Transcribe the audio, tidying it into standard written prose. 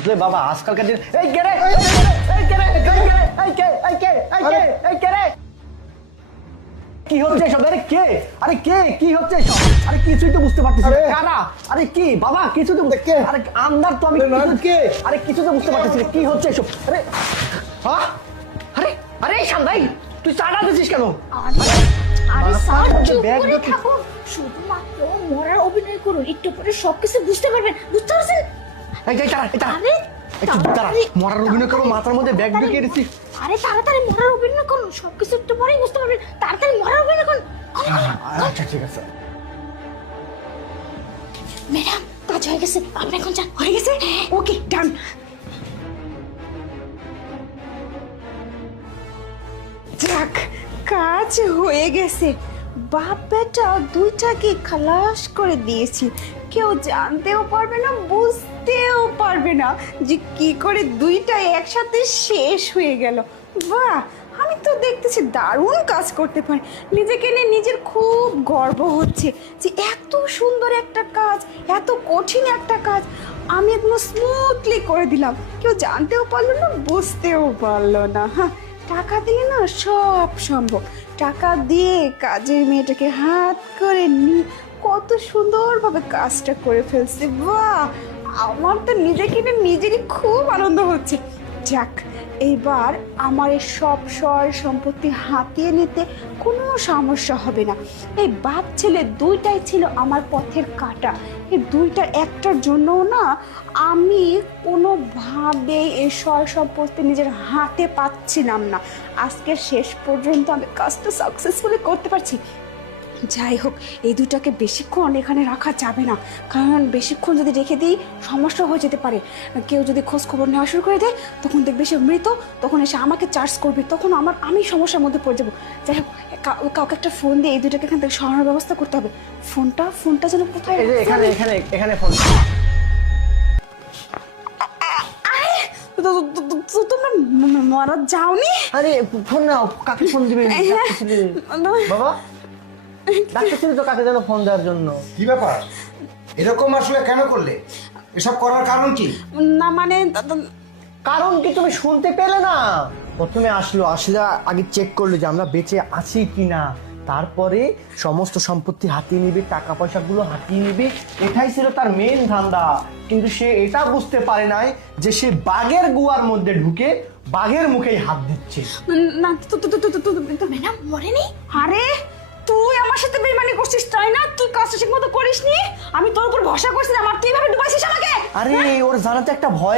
বুঝলে বাবা, আজকালকার দিন এই কে রে, এই কে রে, এই কে রে, কি হচ্ছে এসব? আরে কে, আরে কে, কি হচ্ছে এসব? আরে কিছুই তো বুঝতে পারতেছি না। কারা? আরে কি বাবা, কিছু তো কে? আরে আন্দার তো আমি কে? আরে কিছু তো বুঝতে পারতেছি না, কি হচ্ছে এসব? আরে হ্যাঁ, আরে আরে শান ভাই, তুই চাটা দিছিস কেন? আরে স্যার চুপ ব্যাগ করে থাকুন, শুধুমাত্র মরার অভিনয় করুন, একটু পরে সবকিছু বুঝতে পারবেন, বুঝতে পারছেন? এই যাই তারা, এটা আরে একটু দাঁড়া, মরার অভিনয় করো, মাথার মধ্যে ব্যাগ ঢুকিয়ে দিচ্ছি। আরে তাড়াতাড়ি মরার অভিনয় করুন, সবকিছু একটু পরেই বুঝতে পারবেন, তাড়াতাড়ি মরার অভিনয় করুন। আচ্ছা ঠিক আছে। ম্যাডাম কাজ হয়ে গেছে, আপনি এখন যান। হয়ে গেছে, ওকে ডান। যাক, কাজ হয়ে গেছে। বাপ বেটা দুইটাকে খালাস করে দিয়েছি। কেউ জানতেও পারবে না, বুঝতেও পারবে না যে কি করে দুইটা একসাথে শেষ হয়ে গেল। বাহ, আমি তো দেখতেছি দারুণ কাজ করতে পারি। নিজেকে নিয়ে নিজের খুব গর্ব হচ্ছে যে এত সুন্দর একটা কাজ, এত কঠিন একটা কাজ আমি একদম স্মুথলি করে দিলাম। কেউ জানতেও পারলো না, বুঝতেও পারলো না। হ্যাঁ, টাকা দিয়ে না সব সম্ভব। টাকা দিয়ে কাজের মেয়েটাকে হাত করে নিয়ে কত সুন্দরভাবে কাজটা করে ফেলছে। বাহ, আমার তো নিজেকে নিয়ে নিজেরই খুব আনন্দ হচ্ছে। যাক, এইবার আমার এই সব সয় সম্পত্তি হাতিয়ে নিতে কোনো সমস্যা হবে না। এই বাপ ছেলে দুইটাই ছিল আমার পথের কাঁটা। এই দুইটার একটার জন্যও না আমি কোনোভাবেই এই সয় সম্পত্তি নিজের হাতে পাচ্ছিলাম না। আজকে শেষ পর্যন্ত আমি কাজটা সাকসেসফুলি করতে পারছি। যাই হোক, এই দুটাকে বেশিক্ষণ এখানে রাখা যাবে না, কারণ বেশিক্ষণ যদি রেখে দিই সমস্যা হয়ে যেতে পারে। কেউ যদি খোঁজ খবর নেওয়া শুরু করে দেয়, তখন দেখবে সে মৃত, তখন এসে আমাকে চার্জ করবে, তখন আমি সমস্যার মধ্যে পড়ে যাবো। যাই হোক, কাউকে একটা ফোন দিয়ে এই দুটাকে এখান থেকে সরানোর ব্যবস্থা করতে হবে। ফোনটা যেন কোথায় এই যে এখানে এখানে এখানে ফোন। তোমরা মারা যাওনি? আরে ফোন নাও, কাকে ফোন দিবে? বাবা ডাক্তার তো কাকে যেন ফোন দেওয়ার জন্য। কি ব্যাপার, এরকম আসলে কেন করলে? এসব করার কারণ কি? না মানে কারণ কি তুমি শুনতে পেলে না? প্রথমে আসলে আগে চেক করলো যে আমরা বেঁচে আছি কিনা, তারপরে সমস্ত সম্পত্তি হাতিয়ে নিবে, টাকা পয়সাগুলো হাতিয়ে নিবে, এটাই ছিল তার মেন ধান্দা। কিন্তু সে এটা বুঝতে পারে নাই যে সে বাঘের গুয়ার মধ্যে ঢুকে বাঘের মুখেই হাত দিচ্ছে। না তো ম্যাডাম মরেনি? আরে তুই আমার সাথে বেইমানি করছিস তাই না? তুই কাজটা ঠিক মতো করিসনি, আমি তোর উপর ভরসা করছিলাম আর তুই এইভাবে ডুবাইছিস আমাকে। আরে ওর জানাতে একটা ভয়